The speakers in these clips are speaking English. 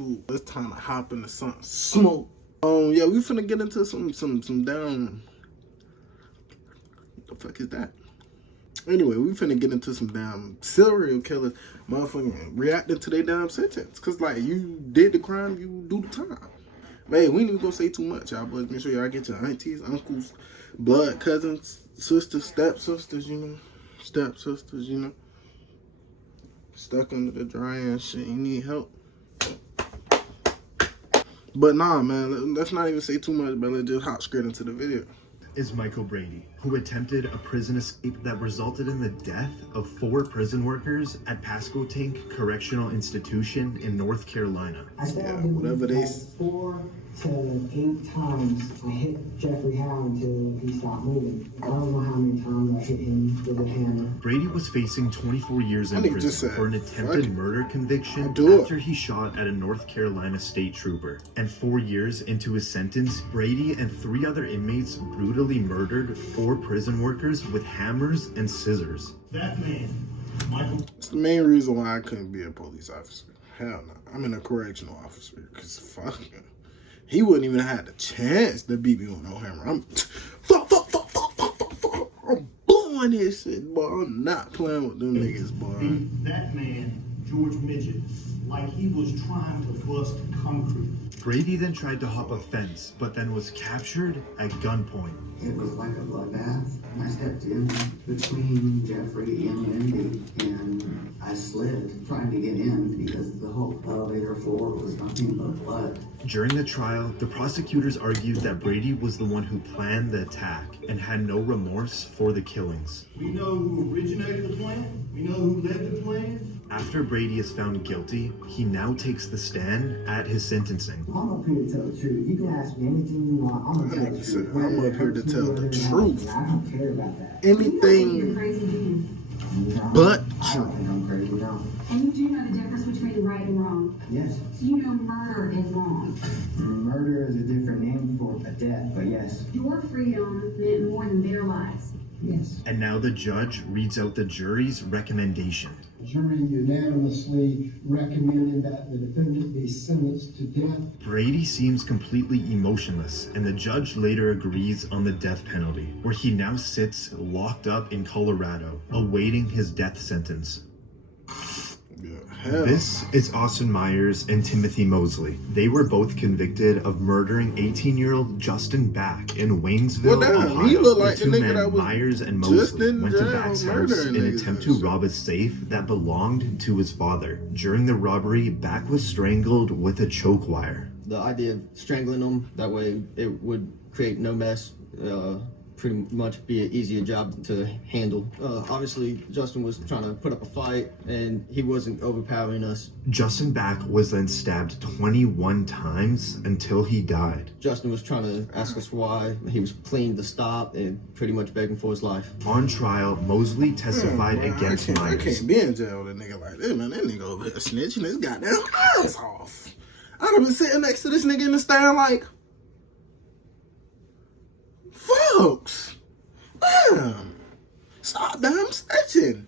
YouTube. It's time to hop into something smoke. Yeah, we finna get into some damn. What the fuck is that? Anyway, we finna get into some damn serial killers, motherfucking reacting to their damn sentence. Cause like you did the crime, you do the time. Man, we ain't even gonna say too much, y'all boys. Make sure y'all get your aunties, uncles, blood cousins, sisters, stepsisters, stepsisters, stuck under the dry ass shit. You need help. But nah, man, let's not even say too much, but let's just hop straight into the video. Is Michael Brady, who attempted a prison escape that resulted in the death of 4 prison workers at Pasquotank Correctional Institution in North Carolina. Yeah, whatever they... 4 to 8 times I hit Jeffrey Howe until he stopped moving. I don't know how many times I hit him with a hammer. Brady was facing 24 years in prison for an attempted murder conviction after he shot at a North Carolina state trooper. And 4 years into his sentence, Brady and 3 other inmates brutally murdered 4 prison workers with hammers and scissors. That man, Michael. It's the main reason why I couldn't be a police officer. Hell no. I'm in a correctional officer, because fuck him. He wouldn't even have the chance to beat me with no hammer. I'm I'm blowing his shit, boy. I'm not playing with them niggas, boy. That man, George Midget, like he was trying to bust concrete. Brady then tried to hop a fence, but then was captured at gunpoint. It was like a bloodbath. I stepped in between Jeffrey and Lindy, and I slid trying to get in because the whole elevator floor was nothing but blood. During the trial, the prosecutors argued that Brady was the one who planned the attack and had no remorse for the killings. We know who originated the plan. We know who led the plan. After Brady is found guilty, he now takes the stand at his sentencing. I'm up here to tell the truth. You can ask me anything you want. I'm gonna tell the truth. I'm up here to tell the truth. I don't care about that. Anything but I don't think I'm crazy, no. And you do know the difference between right and wrong. Yes. So you know murder is wrong. Murder is a different name for a death, but yes. Your freedom meant more than their lives. Yes. And now the judge reads out the jury's recommendation. The jury unanimously recommended that the defendant be sentenced to death. Brady seems completely emotionless, and the judge later agrees on the death penalty, where he now sits locked up in Colorado, awaiting his death sentence. This is Austin Myers and Timothy Mosley. They were both convicted of murdering 18-year-old Justin Back in Waynesville, Ohio. He looked like the the two nigga men, that was Myers and Mosley, went to Back's house in an niggas attempt to rob a safe that belonged to his father. During the robbery, Back was strangled with a choke wire. The idea of strangling them, that way it would create no mess, pretty much be an easier job to handle. Obviously, Justin was trying to put up a fight, and he wasn't overpowering us. Justin Back was then stabbed 21 times until he died. Justin was trying to ask us why. He was pleading to stop and pretty much begging for his life. On trial, Mosley testified against Myers. I can't be in jail with a nigga like this, man. That nigga over here snitching his goddamn ass off. I'd have been sitting next to this nigga in the stand like, folks, damn, stop damn snitching.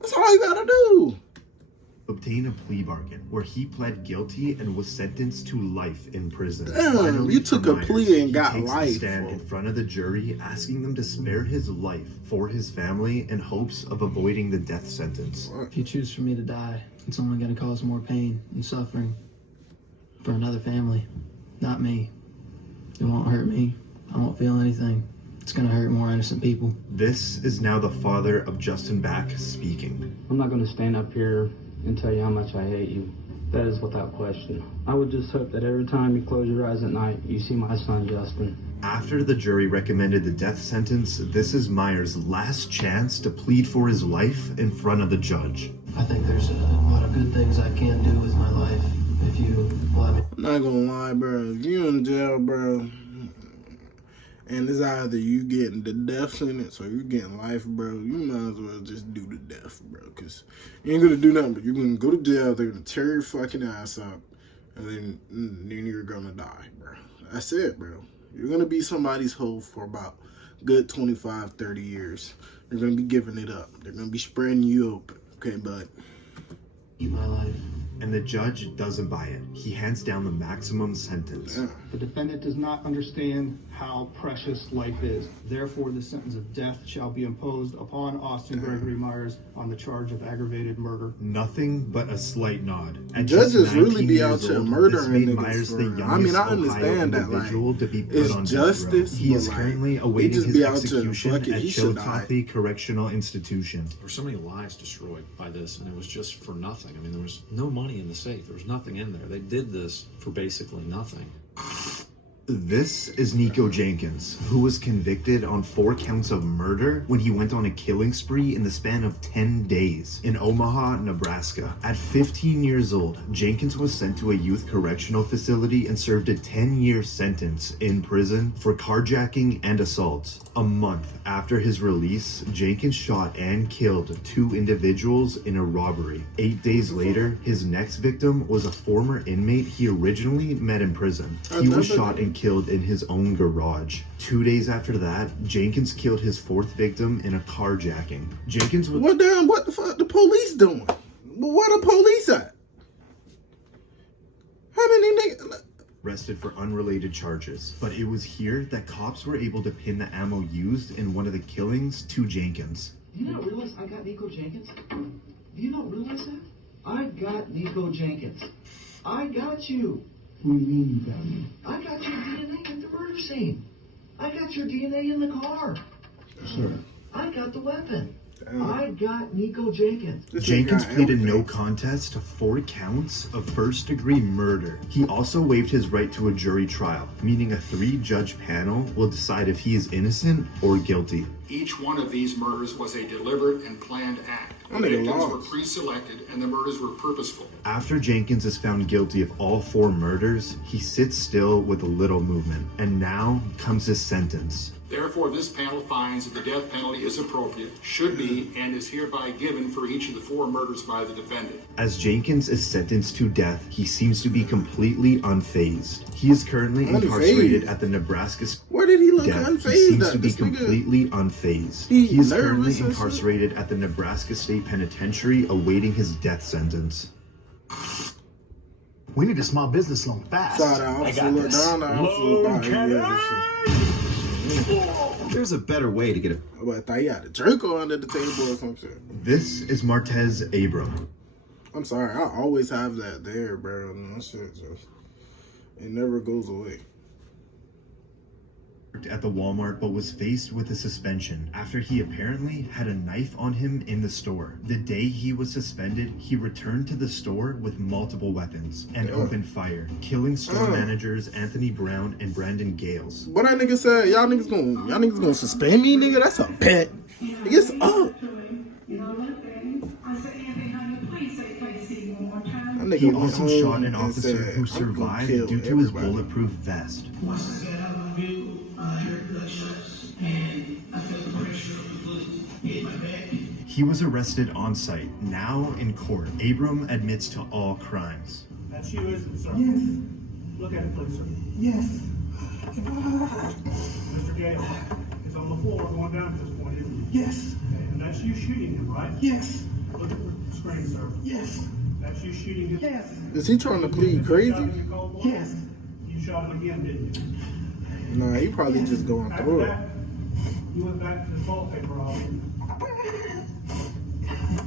That's all you gotta do. Obtained a plea bargain where he pled guilty and was sentenced to life in prison. Damn, Finally, you took for a Myers, plea and he got takes life, the stand in front of the jury, asking them to spare his life for his family in hopes of avoiding the death sentence. If you choose for me to die, it's only going to cause more pain and suffering for another family, not me. It won't hurt me. I won't feel anything. It's going to hurt more innocent people. This is now the father of Justin Back speaking. I'm not going to stand up here and tell you how much I hate you. That is without question. I would just hope that every time you close your eyes at night, you see my son, Justin. After the jury recommended the death sentence, this is Myers' last chance to plead for his life in front of the judge. I think there's a lot of good things I can do with my life if you let me. I'm not gonna lie, bro. If you in jail, bro, and it's either you getting the death sentence or you getting life, bro, you might as well just do the death, bro. Because you ain't gonna do nothing, but you're gonna go to jail, they're gonna tear your fucking ass up, and then you're gonna die, bro. That's it, bro. You're gonna be somebody's hoe for about good 25, 30 years. They're gonna be giving it up. They're gonna be spreading you open, okay, bud? Keep my life. and the judge doesn't buy it. He hands down the maximum sentence. Yeah. The defendant does not understand how precious life is. Therefore, the sentence of death shall be imposed upon Austin Gregory Myers on the charge of aggravated murder. Nothing but a slight nod. At Judges just 19 really be out years here old, murdering this made niggas Myers for the real. youngest I mean, I Ohio understand that, like, individual to be put it's on justice, death row. He is but, like, currently he awaiting just his be out to execution fuck it, at he should die. Chillicothe Correctional Institution. There were so many lives destroyed by this, and it was just for nothing. I mean, there was no money in the safe. There was nothing in there. They did this for basically nothing. This is Nico Jenkins, who was convicted on 4 counts of murder when he went on a killing spree in the span of 10 days in Omaha, Nebraska. At 15 years old, Jenkins was sent to a youth correctional facility and served a 10-year sentence in prison for carjacking and assault. A month after his release, Jenkins shot and killed 2 individuals in a robbery. 8 days later, his next victim was a former inmate he originally met in prison. He was shot and killed in his own garage. 2 days after that, Jenkins killed his 4th victim in a carjacking. Jenkins was— Well, damn, what the fuck the police doing? Where the police at? How many niggas? arrested for unrelated charges. But it was here that cops were able to pin the ammo used in one of the killings to Jenkins. Do you not realize I got Nico Jenkins? Do you not realize that? I got Nico Jenkins. I got you. What do you mean you got me? I got your DNA at the murder scene. I got your DNA in the car. Sure. I got the weapon. Damn. I got Nico Jenkins. Jenkins pleaded no contest to 4 counts of first-degree murder. He also waived his right to a jury trial, meaning a 3-judge panel will decide if he is innocent or guilty. Each one of these murders was a deliberate and planned act. The victims were pre-selected and the murders were purposeful. After Jenkins is found guilty of all 4 murders, he sits still with little movement. And now comes his sentence. Therefore, this panel finds that the death penalty is appropriate, should be, and is hereby given for each of the 4 murders by the defendant. As Jenkins is sentenced to death, he seems to be completely unfazed. He is currently incarcerated at the Nebraska. Where did he look unfazed? He seems to be completely unfazed. He is currently incarcerated at the Nebraska State Penitentiary, awaiting his death sentence. We need a small business loan fast. I got this. There's a better way to get it. I thought he had a Draco under the table or some shit. This is Martez Abram. I'm sorry, I always have that there, bro. And that shit just, it never goes away. At the Walmart, but was faced with a suspension after he apparently had a knife on him in the store. The day he was suspended, he returned to the store with multiple weapons and opened fire, killing store managers Anthony Brown and Brandon Gales. What that nigga said, y'all niggas gonna suspend me, nigga? That's a bet. It's up. He also shot an officer who survived due to his bulletproof vest. He was arrested on site. Now in court, Abram admits to all crimes. That's you, isn't it, sir? Yes. Look at it, please, sir. Yes. Mr. Gale is on the floor going down to this point, isn't he? Yes. Okay, and that's you shooting him, right? Yes. Look at the screen, sir. Yes. That's you shooting him. Yes. Is he trying to plead crazy? Yes. You shot him again, didn't you? Nah, he probably just going through it. You went back to the salt paper office.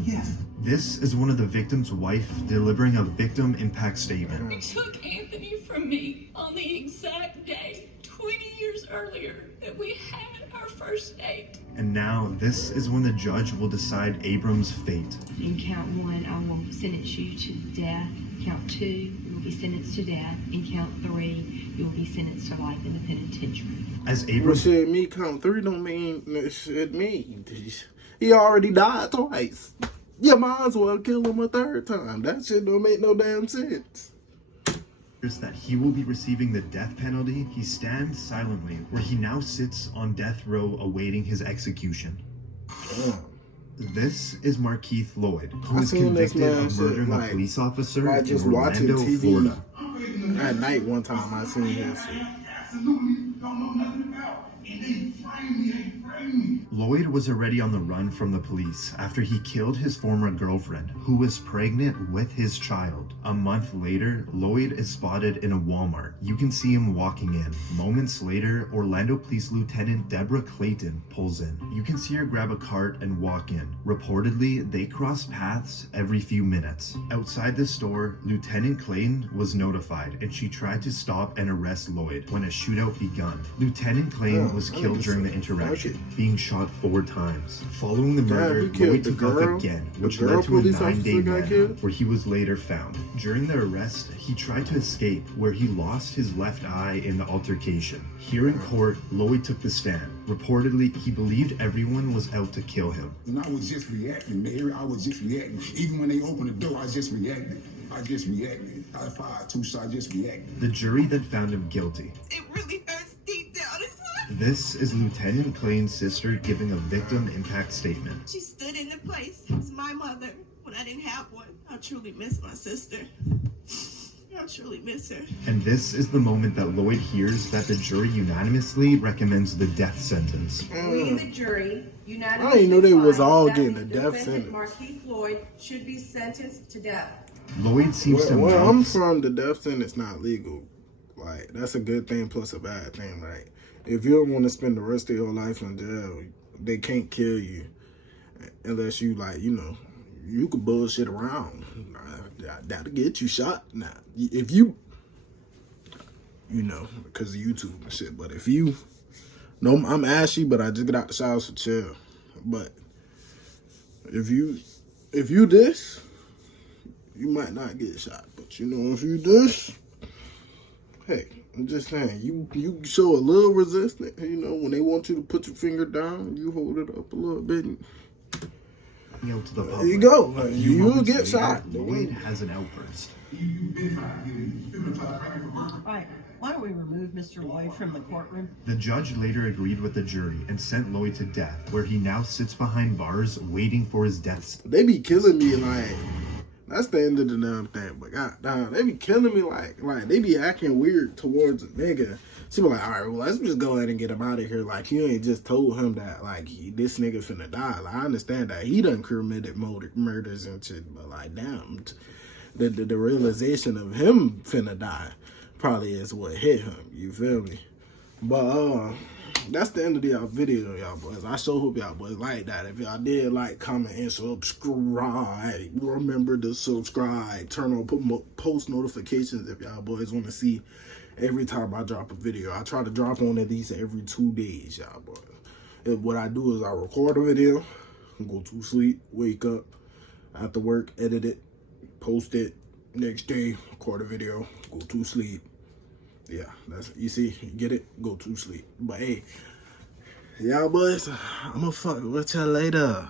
Yes. This is one of the victim's wife delivering a victim impact statement. He took Anthony from me on the exact day 20 years earlier that we had our first date. And now this is when the judge will decide Abram's fate. In count 1, I will sentence you to death. Count 2, you will be sentenced to death. In count 3, you will be sentenced to life in the penitentiary. As Abram— Well, shit, me count 3 don't mean shit me. He already died twice. You might as well kill him a 3rd time. That shit don't make no damn sense. that he will be receiving the death penalty, he stands silently, where he now sits on death row awaiting his execution. This is Markeith Lloyd, who is convicted of murdering a police officer in Orlando, Florida. At night one time I seen his shit. Absolutely don't know nothing about, and they framed me Lloyd was already on the run from the police after he killed his former girlfriend, who was pregnant with his child. A month later, Lloyd is spotted in a Walmart. You can see him walking in. Moments later, Orlando Police Lieutenant Deborah Clayton pulls in. You can see her grab a cart and walk in. Reportedly, they cross paths every few minutes. Outside the store, Lieutenant Clayton was notified, and she tried to stop and arrest Lloyd when a shootout begun. Lieutenant Clayton was killed during the interaction, being shot 4 times. Following the murder, Lloyd took off again, which led to a 9-day manhunt, where he was later found. During the arrest, he tried to escape, where he lost his left eye in the altercation. Here in court, Lloyd took the stand. Reportedly, he believed everyone was out to kill him. And I was just reacting, Mary. I was just reacting. Even when they opened the door, I just reacted. I fired 2 shots, just reacted. The jury then found him guilty. It really hurts deep down inside. This is Lieutenant Clayton's sister giving a victim impact statement. She stood in the place as my mother when I didn't have one. I truly miss my sister. I truly miss her. And this is the moment that Lloyd hears that the jury unanimously recommends the death sentence. We, the jury, unanimously I didn't know they was all find getting that a the death defendant, sentence. Marquis Floyd should be sentenced to death. Lloyd seems to where I'm from, the death sentence not legal. Like, that's a good thing plus a bad thing. Like, if you don't want to spend the rest of your life in jail, they can't kill you unless you, like, you know, you could bullshit around. That'll get you shot. Now, if you, you know, because of YouTube and shit. But if you, no, I'm ashy, but I just get out the shower for chill. But if you this, you might not get shot. But you know, if you this, hey, I'm just saying, you show a little resistance. You know, when they want you to put your finger down, you hold it up a little bit. And, to the public. There you go. Like, you'll get shot. Lloyd has an outburst. Right. Why don't we remove Mr. Lloyd from the courtroom? The judge later agreed with the jury and sent Lloyd to death, where he now sits behind bars waiting for his death. They be killing me like, that's the end of the damn thing. But goddamn, they be killing me like they be acting weird towards a nigga. She be like, all right, well, let's just go ahead and get him out of here. Like, you ain't just told him that, like, this nigga finna die. Like, I understand that he done committed murders and shit, but, like, damn, the realization of him finna die probably is what hit him. You feel me? But, that's the end of the video, y'all boys. I sure hope y'all boys like that. If y'all did, like, comment, and subscribe. Remember to subscribe. Turn on post notifications if y'all boys want to see every time I drop a video. I try to drop one of these every 2 days, y'all boys. What I do is I record a video, go to sleep, wake up, after work, edit it, post it, next day, record a video, go to sleep. Yeah, that's, you see, you get it? Go to sleep. But hey, y'all boys, I'm gonna fuck with y'all later.